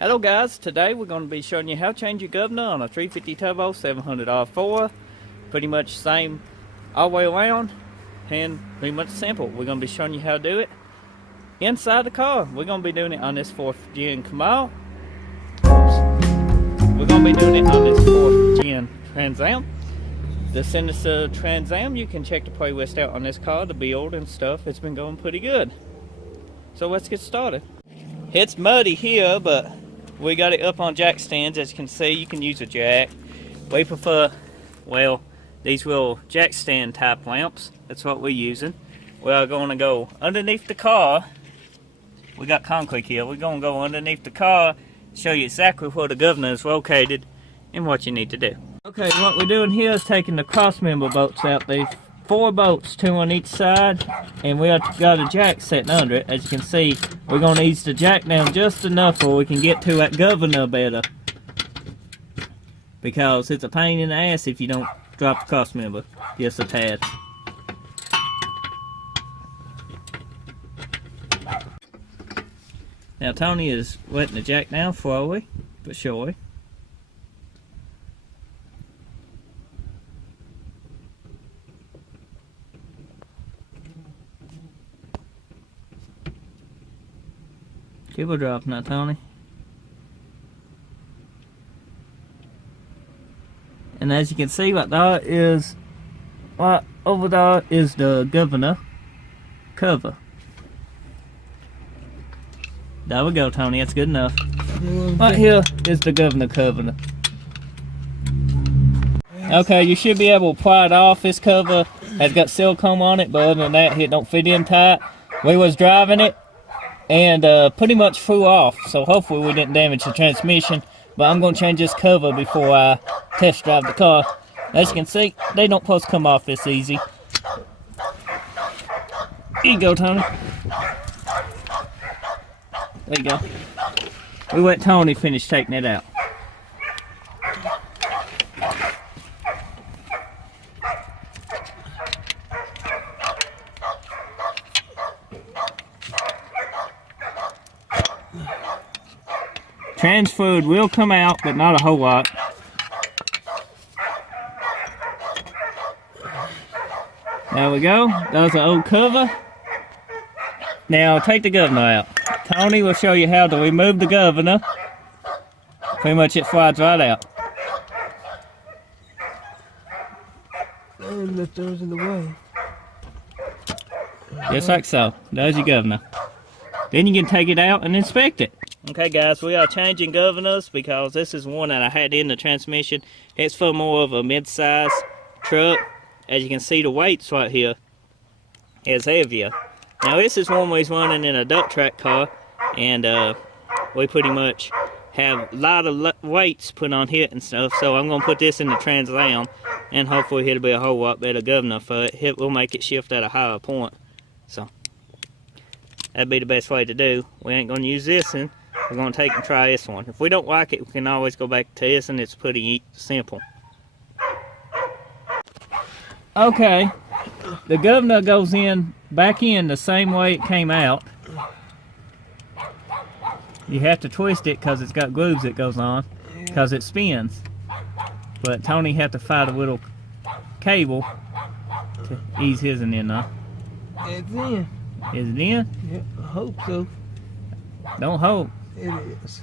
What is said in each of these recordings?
Hello guys, today we're going to be showing you how to change your governor on a 350 Turbo 700 R4. Pretty much same all the way around and pretty much simple. We're going to be showing you how to do it inside the car. We're going to be doing it on this 4th gen Camaro. We're going to be doing it on this 4th gen Trans Am. The Sinister Trans Am, you can check the playlist out on this car, the build and stuff. It's been going pretty good. So let's get started. It's muddy here, but we got it up on jack stands. As you can see, you can use a jack. We prefer, well, these little jack stand type lamps. That's what we're using. We are going to go underneath the car. We got concrete here. We're going to go underneath the car, show you exactly where the governor is located and what you need to do. Okay, what we're doing here is taking the crossmember bolts out. There's 4 bolts, 2 on each side, and we have got a jack sitting under it. As you can see, we're going to ease the jack down just enough so we can get to that governor better, because it's a pain in the ass if you don't drop the crossmember just a tad. Now Tony is letting the jack down slowly but surely. Keep a drop now, Tony. And as you can see, right there is, right over there is the governor cover. There we go, Tony. That's good enough. Right here is the governor cover. Okay, you should be able to pry it off. This cover has got silicone on it, but other than that, it don't fit in tight. We was driving it and pretty much flew off, so hopefully we didn't damage the transmission. But I'm going to change this cover before I test drive the car. As you can see, they don't supposed to come off this easy. Here you go, Tony. There you go. We let Tony finish taking it out. Trans fluid will come out, but not a whole lot. There we go. That's an old cover. Now take the governor out. Tony will show you how to remove the governor. Pretty much it slides right out. And lift those in the way. Just like so. There's your governor. Then you can take it out and inspect it. Okay guys, we are changing governors because this is one that I had in the transmission. It's for more of a mid-size truck. As you can see, the weight's right here is heavier. Now this is one we're running in a dump track car, and we pretty much have a lot of weights put on here and stuff. So I'm going to put this in the Trans Am, and hopefully it'll be a whole lot better governor for it. It will make it shift at a higher point. So that'd be the best way to do. We ain't going to use this one. We're going to take and try this one. If we don't like it, we can always go back to this, and it's pretty simple. Okay, the governor goes in back in the same way it came out. You have to twist it because it's got grooves that goes on, because it spins. But Tony had to find a little cable to ease his in now. It's in. Is it in? Yeah, I hope so. Don't hope. It is.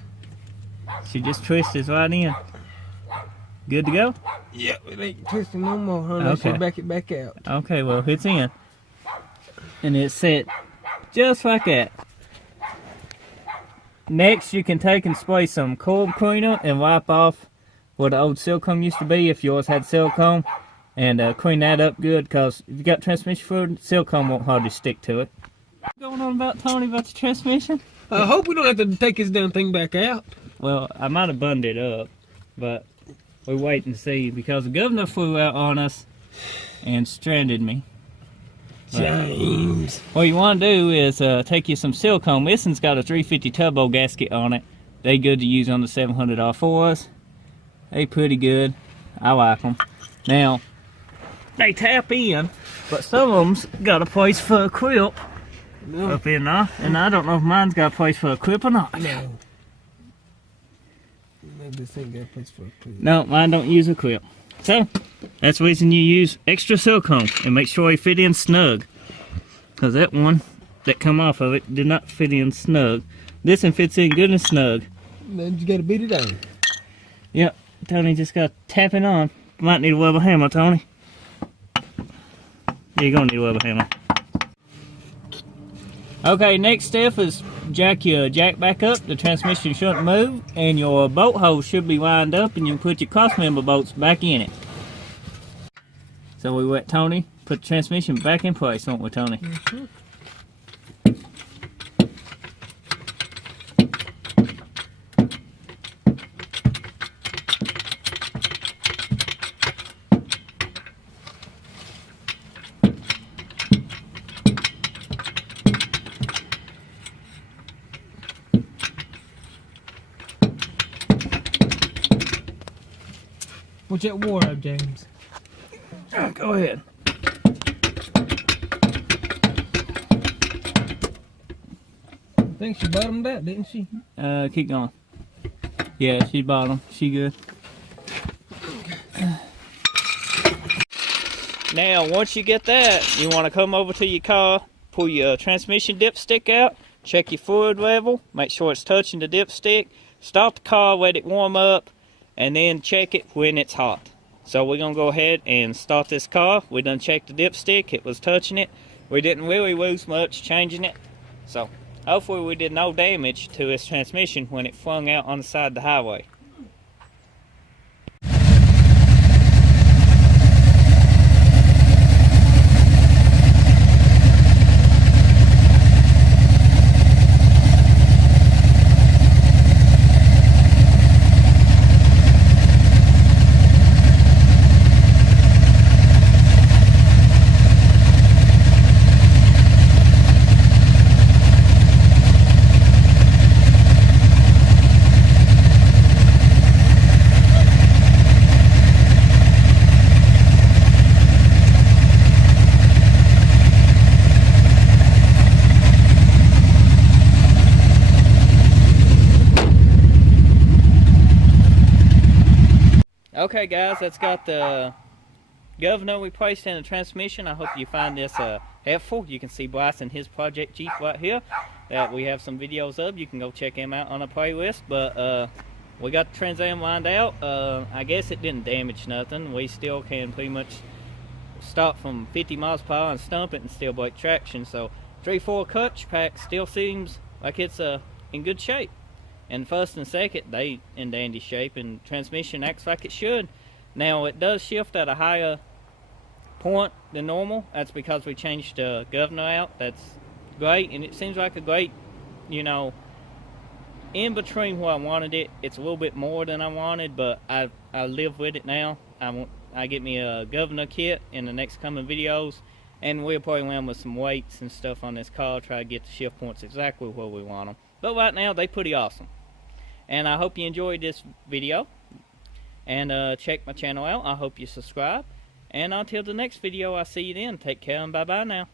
She just twisted right in. Good to go? Yeah, it ain't twisting no more, honey. Okay. Should back it back out. Okay, well, it's in. And it's set just like that. Next, you can take and spray some coil cleaner and wipe off where the old silicone used to be if yours had silicone. And clean that up good, because if you got transmission fluid, silicone won't hardly stick to it. What's going on about Tony about the transmission? I hope we don't have to take this damn thing back out. Well, I might have bunged it up, but we're waiting to see, because the governor flew out on us and stranded me. James. What you want to do is take you some silicone. This one's got a 350 turbo gasket on it. They good to use on the 700 R4s. They pretty good. I like them. Now, they tap in, but some of them's got a place for a clip up in there, and I don't know if mine's got a place for a clip or not. No. Maybe this ain't got a place for a clip. No, mine don't use a clip. So, that's the reason you use extra silicone and make sure they fit in snug. Because that one that come off of it did not fit in snug. This one fits in good and snug. Then you gotta beat it down. Yep, Tony just got to tap it on. Might need a rubber hammer, Tony. You're gonna need a rubber hammer. Okay, next step is jack your jack back up. The transmission shouldn't move, and your bolt hose should be lined up, and you can put your crossmember bolts back in it. So we let Tony put the transmission back in place, won't we, Tony? Mm-hmm. What's that war up, James? Oh, go ahead. I think she bottomed out, didn't she? Keep going. Yeah, she bottom. She good. Now, once you get that, you want to come over to your car, pull your transmission dipstick out, check your fluid level, make sure it's touching the dipstick, stop the car, let it warm up, and then check it when it's hot. So we're going to go ahead and start this car. We done checked the dipstick, it was touching it. We didn't really lose much changing it. So hopefully we did no damage to this transmission when it flung out on the side of the highway. Okay guys, that's got the governor we placed in the transmission. I hope you find this helpful. You can see Bryce and his project Jeep right here that we have some videos of. You can go check him out on a playlist. But we got the Trans Am lined out. I guess it didn't damage nothing. We still can pretty much stop from 50 miles per hour and stump it and still break traction. So 3/4 clutch pack still seems like it's in good shape. And first and second, they in dandy shape, and transmission acts like it should. Now it does shift at a higher point than normal. That's because we changed the governor out. That's great, and it seems like a great, you know, in between where I wanted it. It's a little bit more than I wanted, but I live with it now. I get me a governor kit in the next coming videos, and we'll probably land with some weights and stuff on this car, try to get the shift points exactly where we want them. But right now, they pretty awesome. And I hope you enjoyed this video. And check my channel out. I hope you subscribe. And until the next video, I'll see you then. Take care and bye-bye now.